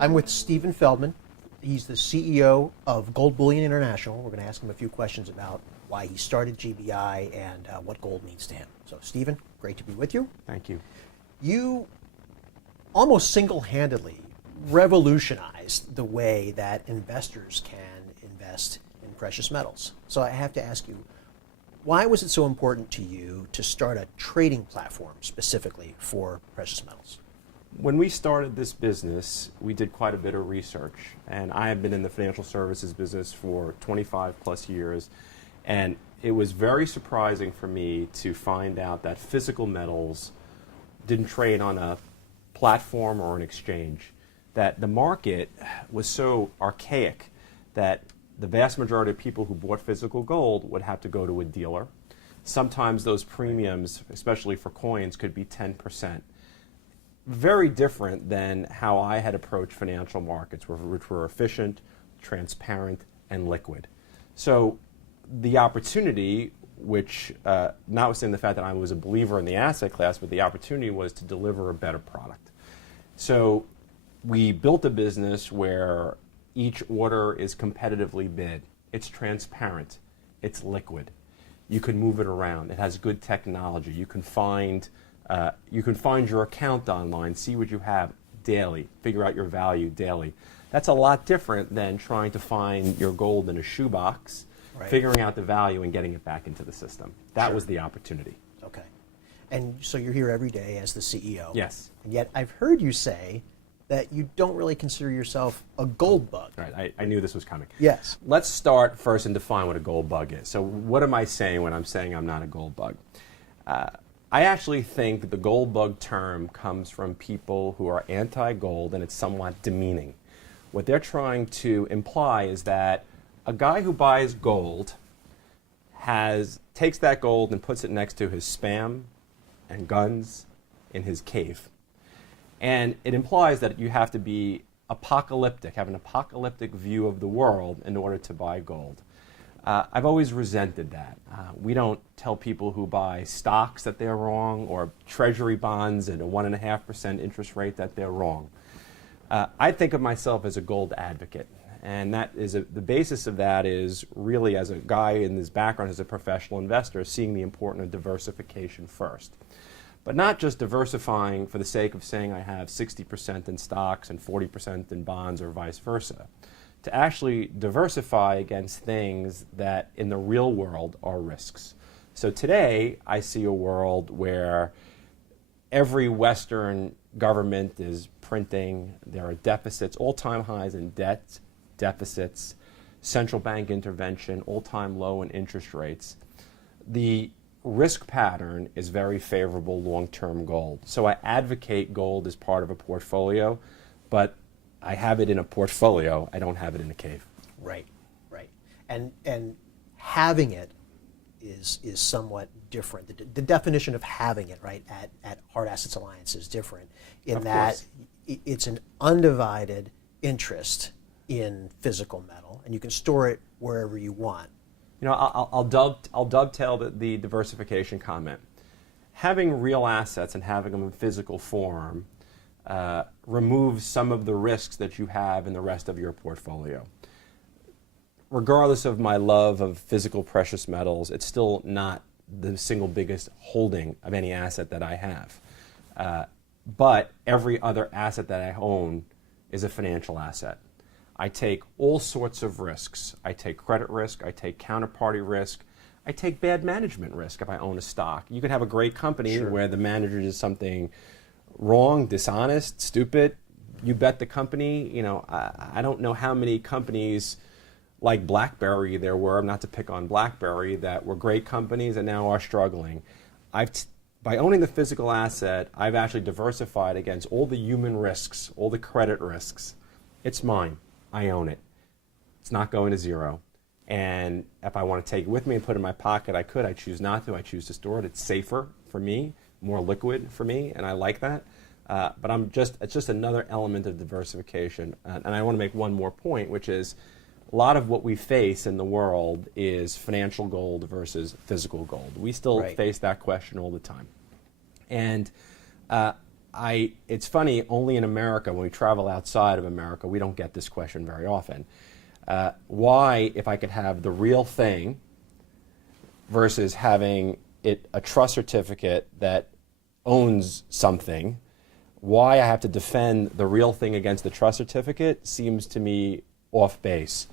I'm with Stephen Feldman. He's the CEO of Gold Bullion International. We're going to ask him a few questions about why he started GBI and what gold means to him. So, Stephen, great to be with you. Thank you. You almost single-handedly revolutionized the way that investors can invest in precious metals. So I have to ask you, why was it so important to you to start a trading platform specifically for precious metals? When we started this business, we did quite a bit of research, and I have been in the financial services business for 25 plus years, and it was very surprising for me to find out that physical metals didn't trade on a platform or an exchange, that the market was so archaic that the vast majority of people who bought physical gold would have to go to a dealer. Sometimes those premiums, especially for coins, could be 10%. Very different than how I had approached financial markets, which were efficient, transparent, and liquid. So the opportunity, which notwithstanding the fact that I was a believer in the asset class, but the opportunity was to deliver a better product. So we built a business where each order is competitively bid. It's transparent. It's liquid. You can move it around. It has good technology. You can find your account online, see what you have daily, figure out your value daily. That's a lot different than trying to find your gold in a shoebox, right, figuring out the value and getting it back into the system. That was the opportunity. Okay. And so you're here every day as the CEO. Yes. And yet I've heard you say that you don't really consider yourself a gold bug. Right, I knew this was coming. Yes. Let's start first and define what a gold bug is. So what am I saying when I'm saying I'm not a gold bug? I actually think that the gold bug term comes from people who are anti-gold, and it's somewhat demeaning. What they're trying to imply is that a guy who buys gold takes that gold and puts it next to his Spam and guns in his cave. And it implies that you have to be apocalyptic, have an apocalyptic view of the world in order to buy gold. I've always resented that. We don't tell people who buy stocks that they're wrong, or treasury bonds at a 1.5% interest rate that they're wrong. I think of myself as a gold advocate, and that is the basis of that is really, as a guy in this background as a professional investor, seeing the importance of diversification first. But not just diversifying for the sake of saying I have 60% in stocks and 40% in bonds or vice versa. To actually diversify against things that in the real world are risks. So today I see a world where every Western government is printing, there are deficits, all-time highs in debt, deficits, central bank intervention, all-time low in interest rates. The risk pattern is very favorable long-term gold. So I advocate gold as part of a portfolio, but I have it in a portfolio. I don't have it in a cave. Right, right. And having it is somewhat different. The definition of having it, right, at Hard Assets Alliance is different in that it's an undivided interest in physical metal, and you can store it wherever you want. You know, I'll dovetail the diversification comment. Having real assets and having them in physical form removes some of the risks that you have in the rest of your portfolio. Regardless of my love of physical precious metals, it's still not the single biggest holding of any asset that I have. But every other asset that I own is a financial asset. I take all sorts of risks. I take credit risk, I take counterparty risk, I take bad management risk if I own a stock. You could have a great company where the manager does something wrong, dishonest, stupid. You bet the company. You know, I don't know how many companies like BlackBerry there were, not to pick on BlackBerry, that were great companies and now are struggling. By owning the physical asset, I've actually diversified against all the human risks, all the credit risks. It's mine. I own it. It's not going to zero. And if I want to take it with me and put it in my pocket, I could. I choose not to. I choose to store it. It's safer for me, more liquid for me, and I like that. But it's just another element of diversification. And I want to make one more point, which is a lot of what we face in the world is financial gold versus physical gold. We still face that question all the time. And it's funny, only in America, when we travel outside of America, we don't get this question very often. Why, if I could have the real thing versus having a trust certificate that owns something, why I have to defend the real thing against the trust certificate seems to me off base.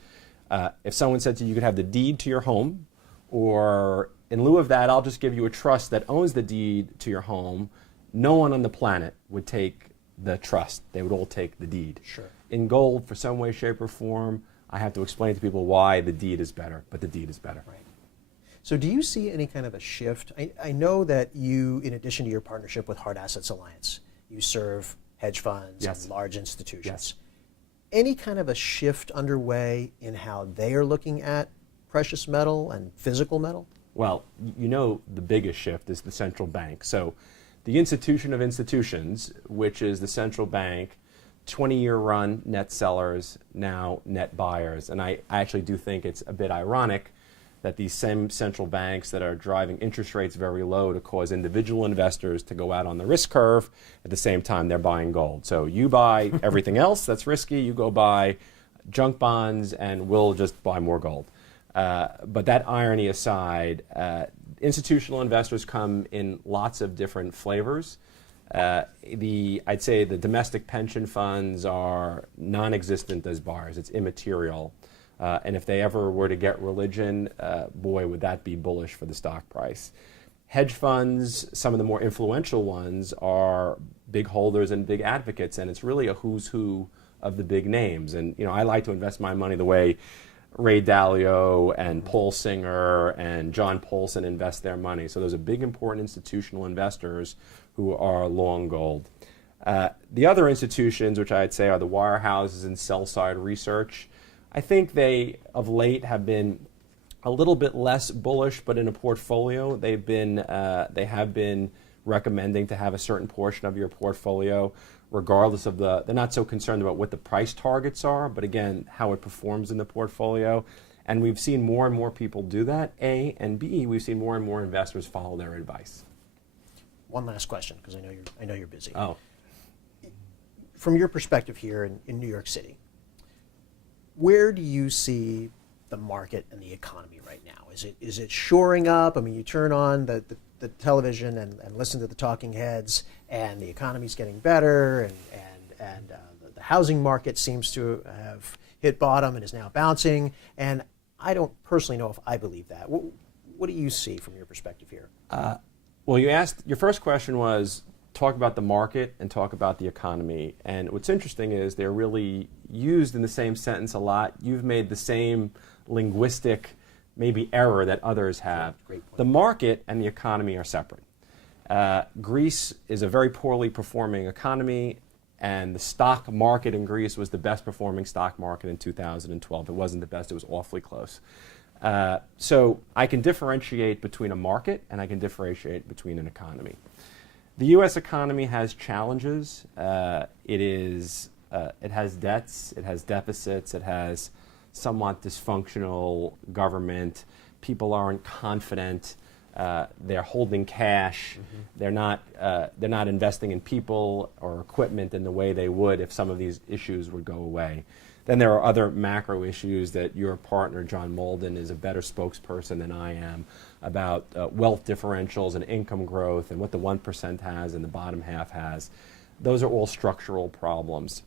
If someone said to you, you could have the deed to your home, or in lieu of that, I'll just give you a trust that owns the deed to your home, no one on the planet would take the trust. They would all take the deed. Sure. In gold, for some way, shape, or form, I have to explain to people why the deed is better, but the deed is better. Right. So do you see any kind of a shift? I know that you, in addition to your partnership with Hard Assets Alliance, you serve hedge funds Yes. and large institutions. Yes. Any kind of a shift underway in how they are looking at precious metal and physical metal? Well, you know the biggest shift is the central bank. So the institution of institutions, which is the central bank, 20-year run net sellers, now net buyers. And I actually do think it's a bit ironic that these same central banks that are driving interest rates very low to cause individual investors to go out on the risk curve, at the same time they're buying gold. So you buy everything else that's risky, you go buy junk bonds, and we'll just buy more gold. But that irony aside, institutional investors come in lots of different flavors. I'd say the domestic pension funds are non-existent as buyers. It's immaterial. And if they ever were to get religion, boy, would that be bullish for the stock price. Hedge funds, some of the more influential ones, are big holders and big advocates, and it's really a who's who of the big names. And I like to invest my money the way Ray Dalio and Paul Singer and John Paulson invest their money. So those are big, important institutional investors who are long gold. The other institutions, which I'd say are the wirehouses and sell-side research, I think they, of late, have been a little bit less bullish, but in a portfolio, they have been recommending to have a certain portion of your portfolio, regardless of they're not so concerned about what the price targets are, but again, how it performs in the portfolio. And we've seen more and more people do that, A, and B, we've seen more and more investors follow their advice. One last question, because I know you're busy. Oh. From your perspective here in New York City, where do you see the market and the economy right now? Is it shoring up? I mean, you turn on the television and listen to the talking heads, and the economy's getting better, and the housing market seems to have hit bottom and is now bouncing. And I don't personally know if I believe that. What do you see from your perspective here? Well, your first question was talk about the market and talk about the economy. And what's interesting is they're really used in the same sentence a lot. You've made the same linguistic maybe error that others have. Great point. The market and the economy are separate. Greece is a very poorly performing economy, and the stock market in Greece was the best performing stock market in 2012. It wasn't the best, it was awfully close. So I can differentiate between a market and I can differentiate between an economy. The U.S. economy has challenges. It has debts, it has deficits, it has somewhat dysfunctional government. People aren't confident. They're holding cash. Mm-hmm. They're not investing in people or equipment in the way they would if some of these issues would go away. Then there are other macro issues that your partner, John Malden, is a better spokesperson than I am about wealth differentials and income growth and what the 1% has and the bottom half has. Those are all structural problems.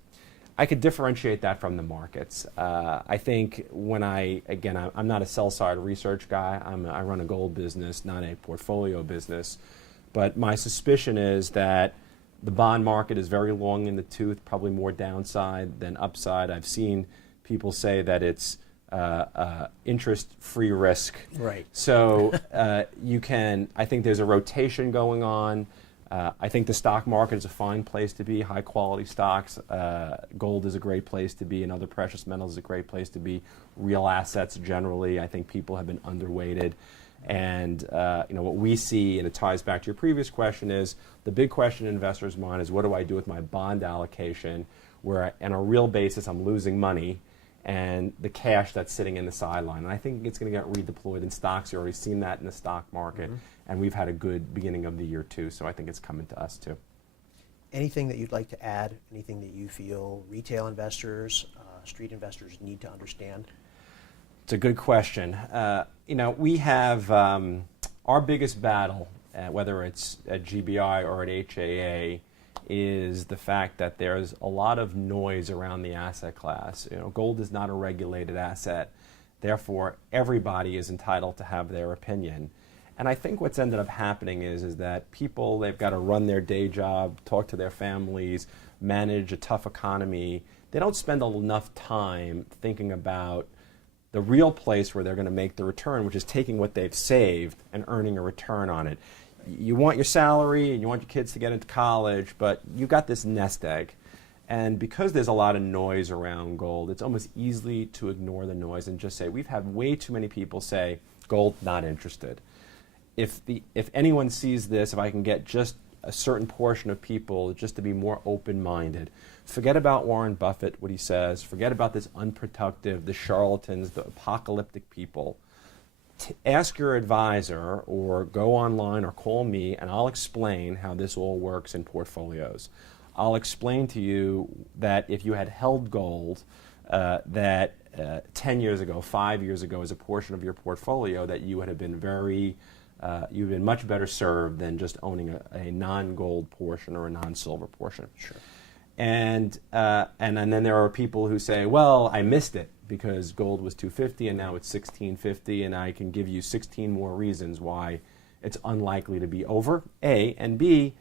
I could differentiate that from the markets. I think I'm not a sell-side research guy. I run a gold business, not a portfolio business. But my suspicion is that the bond market is very long in the tooth, probably more downside than upside. I've seen people say that it's interest-free risk. Right. So I think there's a rotation going on. I think the stock market is a fine place to be, high-quality stocks. Gold is a great place to be, and other precious metals is a great place to be. Real assets generally, I think people have been underweighted. And what we see, and it ties back to your previous question, is the big question in investors' mind is what do I do with my bond allocation, where on a real basis I'm losing money, and the cash that's sitting in the sideline. And I think it's going to get redeployed in stocks. You've already seen that in the stock market, and we've had a good beginning of the year too, so I think it's coming to us too. Anything that you'd like to add? Anything that you feel retail investors, street investors need to understand? It's a good question. We have our biggest battle, whether it's at GBI or at HAA, is the fact that there's a lot of noise around the asset class. Gold is not a regulated asset. Therefore, everybody is entitled to have their opinion. And I think what's ended up happening is that people, they've got to run their day job, talk to their families, manage a tough economy. They don't spend enough time thinking about the real place where they're going to make the return, which is taking what they've saved and earning a return on it. You want your salary and you want your kids to get into college, but you've got this nest egg. And because there's a lot of noise around gold, it's almost easy to ignore the noise and just say, we've had way too many people say, gold, not interested. If anyone sees this, if I can get just a certain portion of people just to be more open-minded, forget about Warren Buffett, what he says, forget about this unproductive, the charlatans, the apocalyptic people. Ask your advisor or go online or call me and I'll explain how this all works in portfolios. I'll explain to you that if you had held gold that 10 years ago, 5 years ago as a portion of your portfolio, that you would have been you've been much better served than just owning a non-gold portion or a non-silver portion. Sure. And then there are people who say, well, I missed it because gold was $250 and now it's $1650, and I can give you 16 more reasons why it's unlikely to be over, A, and B,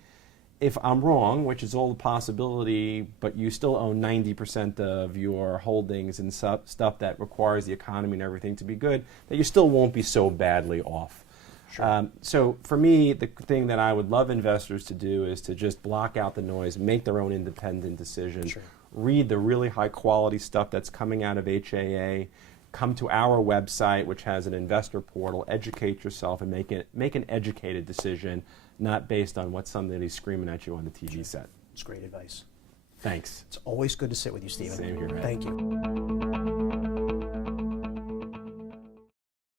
if I'm wrong, which is all a possibility, but you still own 90% of your holdings and stuff that requires the economy and everything to be good, that you still won't be so badly off. Sure. So for me, the thing that I would love investors to do is to just block out the noise, make their own independent decisions, Sure. read the really high quality stuff that's coming out of HAA, come to our website, which has an investor portal, educate yourself, and make an educated decision, not based on what somebody's screaming at you on the TV set. It's great advice. Thanks. It's always good to sit with you, Stephen. Same here, Ed. Thank you.